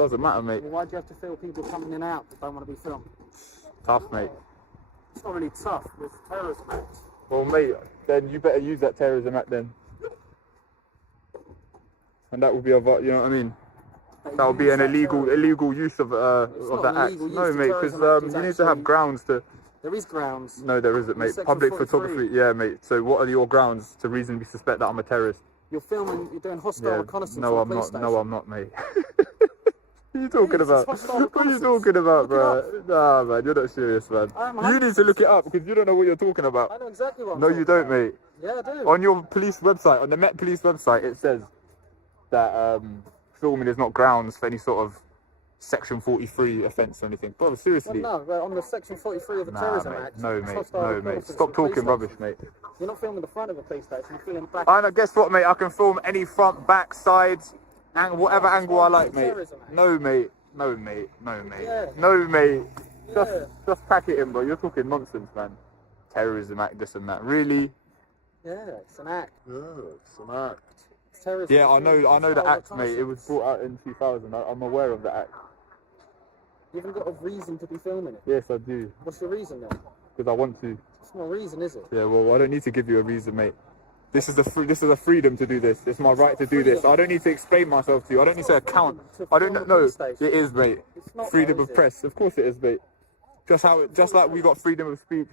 Doesn't matter, mate. Well, why do you have to film people coming in and out that don't want to be filmed? Tough, mate. It's not really tough with terrorism acts. Well, mate, then you better use that terrorism act then. And that will be a, you know what I mean? That will be an illegal use of that act. No, mate, because you need to have grounds to. There is grounds. No, there isn't, mate. Public photography. Yeah, mate. So what are your grounds to reasonably suspect that I'm a terrorist? You're filming. You're doing hostile reconnaissance. No, I'm not. No, I'm not, mate. What are you talking about? What are you talking about, bro? Nah, man, you're not serious, man. You need to look it up because you don't know what you're talking about. I know exactly what I'm talking about. No, you don't, mate. Yeah, I do. On your police website, on the Met Police website, it says that filming is not grounds for any sort of Section 43 offence or anything. Bro, seriously. Well, no, on the Section 43 of the Terrorism mate. Act. No, mate. No, mate. Stop talking rubbish, mate. You're not filming the front of a police station. You're filming back. And guess what, mate? I can film any front, back, sides, and whatever angle I like, mate. No, mate. No, mate. No, mate. Yeah. No, mate. Just pack it in, bro. You're talking nonsense, man. Terrorism act, this and that. Really? Yeah, it's an act. Yeah, it's an act. It's terrorism. Yeah, I know the act, mate. It was brought out in 2000. I'm aware of the act. You haven't got a reason to be filming it. Yes, I do. What's your reason then? Because I want to. It's not a reason, is it? Yeah, well, I don't need to give you a reason, mate. This is a freedom to do this. It's my right to do this. I don't need to explain myself to you. I don't need to account. I don't know. It is, mate. Freedom of press. Of course it is, mate. Just like we got freedom of speech.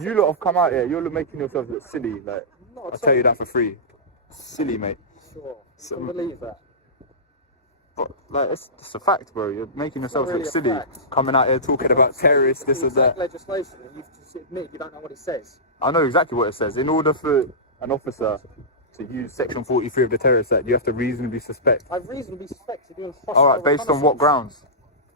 You lot have come out here. You're making yourselves look silly. Like, I'll tell you that for free. Silly, mate. Sure. I can believe that. But, like, it's a fact, bro. You're making yourself look silly. Coming out here talking about terrorists, this and that. Legislation, and you've just admitted you don't know what it says. I know exactly what it says. In order for an officer to use Section 43 of the Terrorist Act, you have to reasonably suspect. I reasonably suspect you're doing hostile Alright, based on what grounds?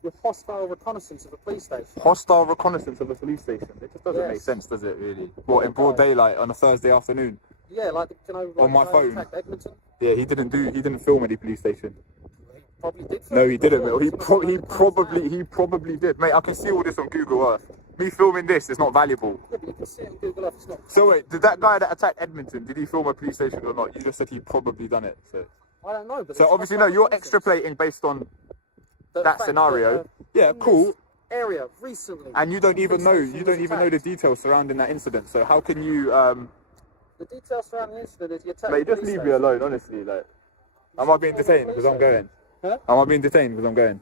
Your hostile reconnaissance of a police station. Hostile reconnaissance of a police station? It just doesn't make sense, does it, really? What, in broad daylight on a Thursday afternoon? Yeah, like, you know, on my phone. Edmonton? Yeah, he didn't film any police station. He probably did film. No, he didn't, mate. He probably did. Mate, I can see all this on Google Earth. Me filming this is not valuable. Yeah, but you can see it on Google Earth, it's not. So wait, did that guy that attacked Edmonton, did he film a police station or not? You just said he probably done it. So I don't know. But so obviously, no, you're extrapolating based on that scenario. Yeah, cool. Area recently. And you don't even know the details surrounding that incident. So how can you? The details surrounding the incident is you attack. Mate, just leave me alone, honestly. Like, am I being detained because I'm going? Huh? Am I being detained because I'm going?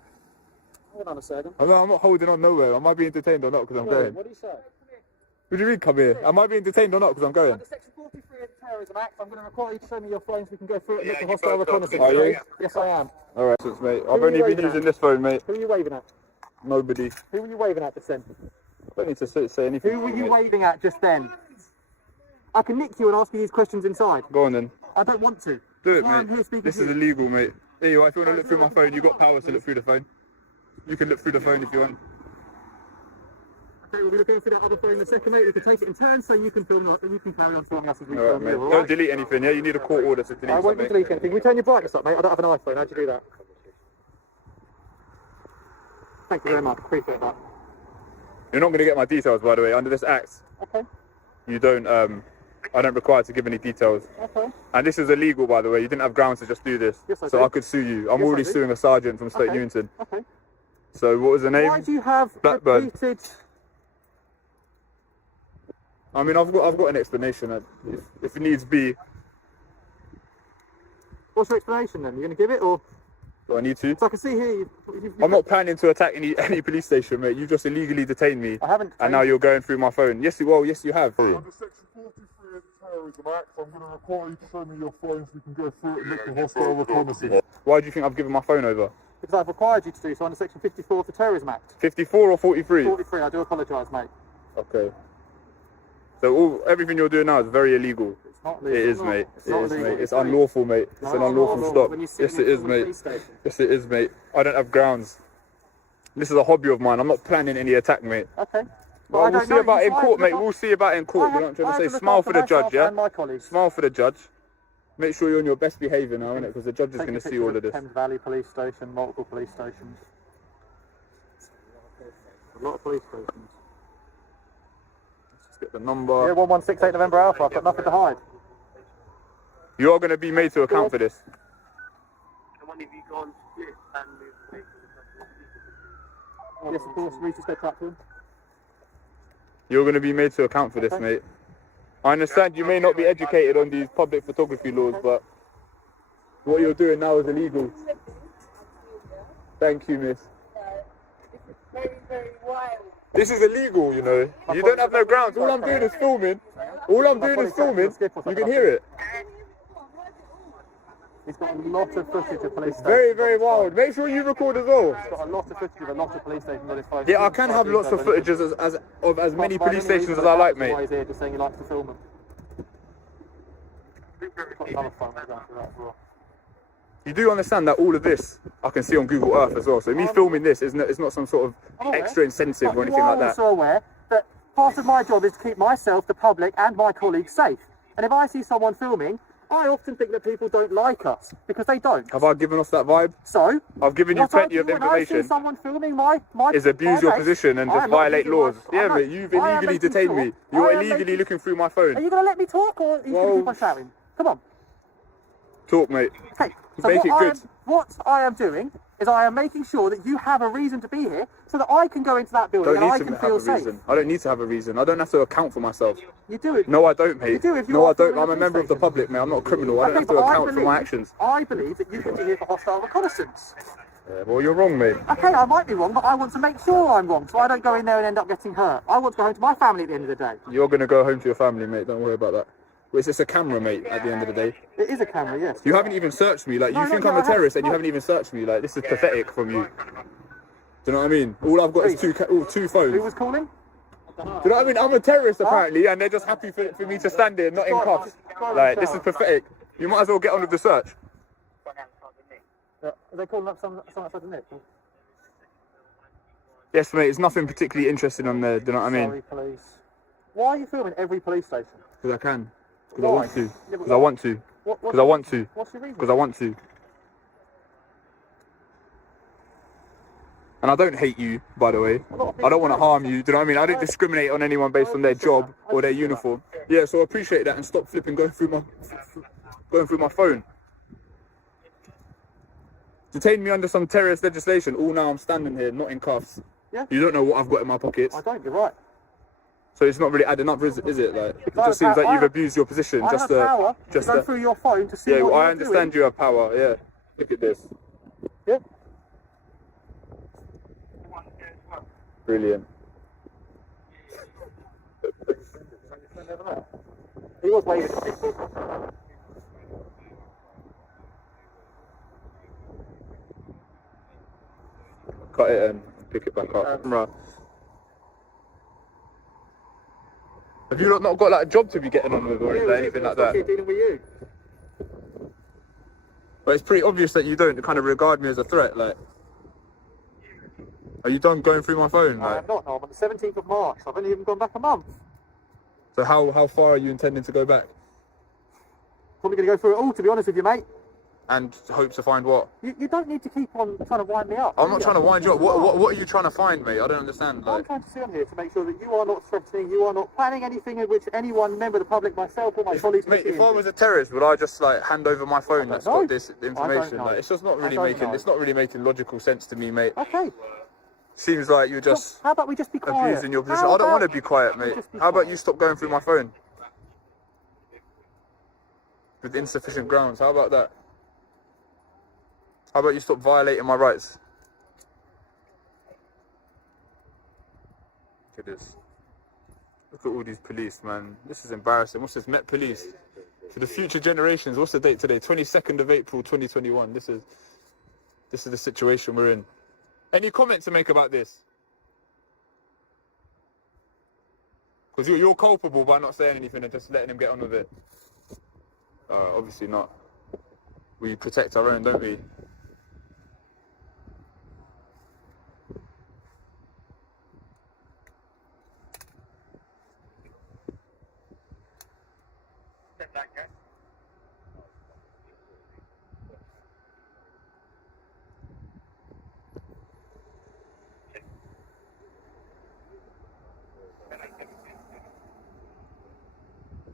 Hold on a second. I'm not holding on nowhere. Am I being detained or not because I'm going? What do you say? What do you mean, come here? Am I being detained or not because I'm going? Under Section 43 of the Terrorism Act, I'm going to require you to show me your phones. We can go through it and look at hostile reconnaissance. Are you? Yes, I am. Alright, mate. I've only been using this phone, mate. Who are you waving at? Nobody. Who were you waving at just then? I don't need to say anything. Who were you waving at just then? I can nick you and ask you these questions inside. Go on then. I don't want to. Do it, mate. This is illegal, mate. Here you are. If you want to look through my phone, you've got powers to look through the phone. You can look through the phone if you want. Okay, we'll be looking through that other phone in a second, mate. We can take it in turn so you can film. You can carry on filming us as we film. Mate. Don't delete anything. Yeah, you need a court order to delete something. I won't delete anything. Can we turn your brightness up, mate? I don't have an iPhone. How'd you do that? Thank you very much. Appreciate that. You're not going to get my details, by the way. Under this act, okay. You don't. I don't require to give any details. Okay. And this is illegal, by the way. You didn't have grounds to just do this. Yes, I so do. I could sue you. I'm already suing a sergeant from State Newington. Okay. So what was the name? Why do you have Blackburn. repeated? I mean, I've got an explanation. If it needs be. What's your explanation then? You're going to give it or? Do I need to? So I can see here. I'm not planning to attack any police station, mate. You just illegally detained me. I haven't. And now you're going through my phone. Yes, yes, you have. Under Section 43 of the Terrorism Act, I'm going to require you to show me your phones. We can go through it and look at hostile reconnaissance. Why do you think I've given my phone over? Because I've required you to do so under Section 54 of the Terrorism Act. 54 or 43? 43. I do apologise, mate. Okay. So everything you're doing now is very illegal. It's not legal. It is, mate. It is, mate. It's unlawful, mate. It's an unlawful stop. Yes, it is, mate. Yes, it is, mate. I don't have grounds. This is a hobby of mine. I'm not planning any attack, mate. Okay. Well, we'll see about it in court, mate. We'll see about it in court. You know what I'm trying to say? Smile for the judge, yeah? Smile for the judge. Make sure you're on your best behaviour now, innit? Because the judge is going to see all of this. Thames Valley Police Station, multiple police stations. A lot of police stations. Let's get the number. Yeah, 1168 November Alpha. I've got nothing to hide. You are going to be made to account for this. And when have you gone? Yes, of course. Reach the platform. You're going to be made to account for this, mate. I understand you may not be educated on these public photography laws, but what you're doing now is illegal. Thank you, miss. Very, very wild. This is illegal, you know. You don't have no grounds. All I'm doing is filming. All I'm doing is filming. You can hear it. He's got a lot of footage of police stations. Very, very wild. Make sure you record as well. He's got a lot of footage of a lot of police stations on his phone. Yeah, I can have lots of footage of as many police stations as I like, mate. He's here just saying he likes to film them. Got another phone going for that as well. You do understand that all of this I can see on Google Earth as well. So me filming this is not some sort of extra incentive or anything like that. I'm also aware that part of my job is to keep myself, the public, and my colleagues safe. And if I see someone filming, I often think that people don't like us because they don't. Have I given off that vibe? So I've given you plenty of when I see information. someone filming my Is abuse your base, position and I just am not violate abusing laws. my- Yeah, I'm mate, not- you've I am illegally making detained sure- me. You're I am illegally making- looking through my Are phone. you going to let me talk or are you going to keep on shouting? Come on. Talk, mate. Okay. So Make it good. what I am doing is I am making sure that you have a reason to be here so that I can go into that building Don't and need I to can have feel a safe. reason. I don't need to have a reason. I don't have to account for myself. You do it. No, I don't, mate. You do if you No, are I don't. filming I'm a police member of the station. public, mate. I'm not a criminal. I don't Okay, have to but account for my actions. I believe that you can be here for hostile reconnaissance. Yeah, well, you're wrong, mate. Okay, I might be wrong, but I want to make sure I'm wrong, so I don't go in there and end up getting hurt. I want to go home to my family at the end of the day. You're going to go home to your family, mate. Don't worry about that. It's just a camera, mate, at the end of the day. It is a camera, yes. You haven't even searched me. Like, No, you no, think no, I'm a I haven't. terrorist and you No. haven't even searched me. Like, this is pathetic from you. Do you know what I mean? All I've got is two phones. Who was calling? Do you know what I mean? I'm a terrorist, apparently, and they're just happy for me to stand there, not in cuffs. Like, this is pathetic. You might as well get on with the search. Are they calling up someone outside the net? Yes, mate, it's nothing particularly interesting on there. Do you know what I mean? Sorry, police. Why are you filming every police station? Because I can. Because I Why? want to. Yeah, but Because I why? want to. What- Because I want to. What's your reason? Because I want to. And I don't hate you, by the way. I don't want to harm you. Do you know what I mean? I don't discriminate on anyone based on their job or their uniform. Yeah, so I appreciate that and stop flipping going through my phone. Detain me under some terrorist legislation. All now I'm standing here, not in cuffs. Yeah. You don't know what I've got in my pockets. I don't, you're right. So it's not really adding up, is it? Like, it I just seems have like you've power- abused your position. I Just have power to go to. through your phone to see Yeah, what well, I you're understand doing. you have power. Yeah. Look at this. Yeah. Brilliant. He was waving. Cut it and pick it back up. Right. Have you not got like a job to be getting on with or anything like that? Dealing with you. But it's pretty obvious that you don't kind of regard me as a threat. Like, are you done going through my phone? I Like, am not. No, I'm on the 17th of March. I've only even gone back a month. so how far are you intending to go back? Probably going to go through it all, to be honest with you, mate. And hope to find what? You don't need to keep on trying to wind me up. I'm not trying to wind you up. What are you trying to find, mate? I don't understand. I'm Like, trying to see on here to make sure that you are not threatening, you are not planning anything in which any one member of the public, myself or my colleagues, mate, could if be I in. was a terrorist, would I just like hand over my phone that's know. got this information? know. Like, it's just not I really don't making. know. It's not really making logical sense to me, mate. Okay. Seems like you're just How about we just be quiet? abusing your position. How I don't want to about- be quiet, mate. just be How about quiet? you stop going through my phone with insufficient grounds? How about that? How about you stop violating my rights? Look at this. Look at all these police, man. This is embarrassing. What's this? Met Police. For the future generations, what's the date today? 22nd of April, 2021. This is the situation we're in. Any comment to make about this? Because you're culpable by not saying anything and just letting him get on with it. Obviously not. We protect our own, don't we?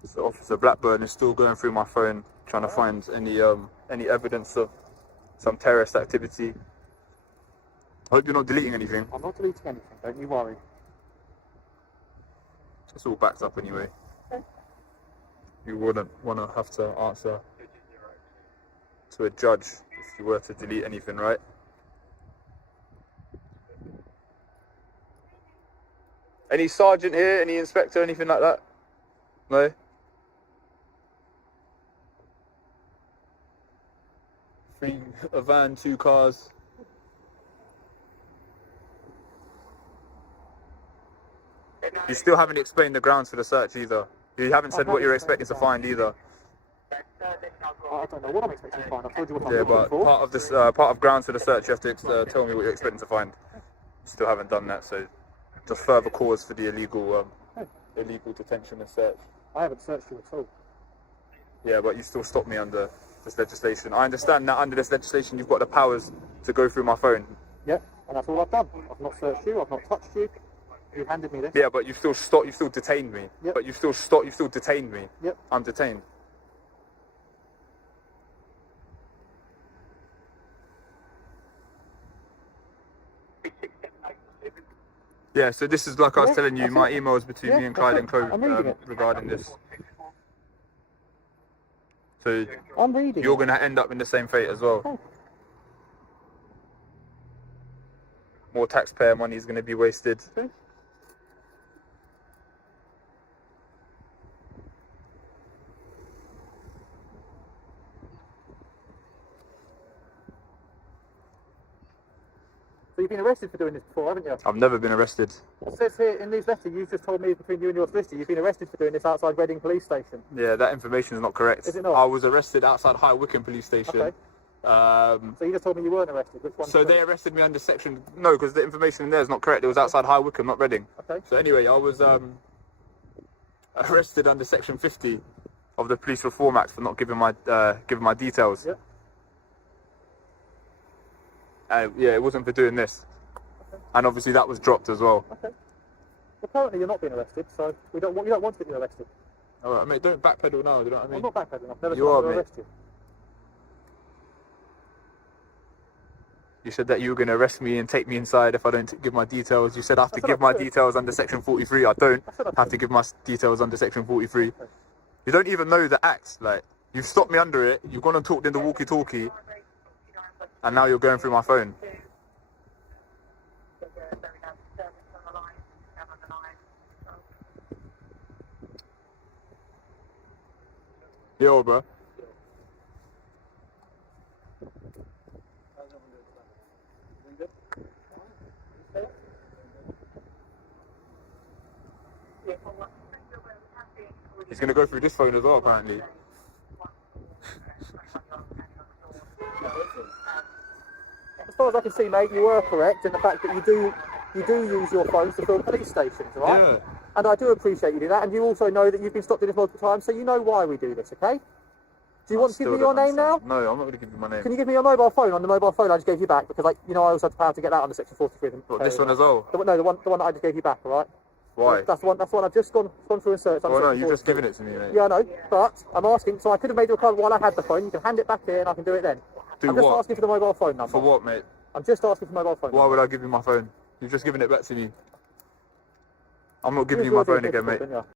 So Officer Blackburn is still going through my phone, trying to find any evidence of some terrorist activity. I hope you're not deleting anything. I'm not deleting anything, don't you worry. It's all backed up anyway. You wouldn't want to have to answer to a judge if you were to delete anything, right? Any sergeant here? Any inspector? Anything like that? No? A van, 2 cars. You still haven't explained the grounds for the search either. You haven't said what you're expecting to find either. I don't know what I'm expecting to find. I've told you what I'm Yeah, looking but for. part of this, part of grounds for the search, you have to tell me what you're expecting to find. You still haven't done that, so just further cause for the illegal detention and search. I haven't searched you at all. Yeah, but you still stopped me under this legislation. I understand that under this legislation, you've got the powers to go through my phone. Yep, and that's all I've done. I've not searched you. I've not touched you. You handed me this. Yeah, but you still stopped. You still detained me. Yep. But you still stopped. You still detained me. Yep. I'm detained. Yeah, so this is like I was telling you, my emails between me and Clyde and Co regarding this. So I'm reading. you're going to end up in the same fate as well. Okay. More taxpayer money is going to be wasted. Okay. So you've been arrested for doing this before, haven't you? I've never been arrested. It says here in these letters, you've just told me between you and your solicitor, you've been arrested for doing this outside Reading Police Station. Yeah, that information is not correct. Is it not? I was arrested outside High Wycombe Police Station. Okay. So you just told me you weren't arrested. Which one? So they arrested me under section... No, because the information in there is not correct. It was outside High Wycombe, not Reading. Okay. So anyway, I was arrested under section 50 of the Police Reform Act for not giving my details. Yep. Yeah, it wasn't for doing this. Okay. And obviously that was dropped as well. Okay. Well, currently you're not being arrested, so you don't want to get you arrested. All right, mate, don't backpedal now, do you know what I mean? I'm not backpedaling. I've never You tried are, to mate. arrest you. You said that you were going to arrest me and take me inside if I don't give my details. You said I have to give my details under section 43. I don't have to give my details under section 43. Okay. You don't even know the act. Like, you've stopped me under it. You've gone and talked in the walkie-talkie. And now you're going through my phone. Yo, bro. He's going to go through this phone as well, apparently. As far as I can see, mate, you were correct in the fact that you do use your phones to film police stations, right? Yeah. And I do appreciate you do that, and you also know that you've been stopped doing this multiple times, so you know why we do this, okay? Do you want to give me your name now? No, I'm not going to give you my name. Can you give me your mobile phone? On the mobile phone I just gave you back, because I also had the power to get that under section 43. What, this one as well? No, the one that I just gave you back, all right? Why? That's the one I've just gone through and searched. Well, no, you've just given it to me, mate. Yeah, I know, but I'm asking, so I could have made your card while I had the phone. You can hand it back here and I can do it then. I'm just asking for the mobile phone number. For what, mate? I'm just asking for the mobile phone number. Why would I give you my phone? You've just given it back to me. I'm not giving you my phone again, mate.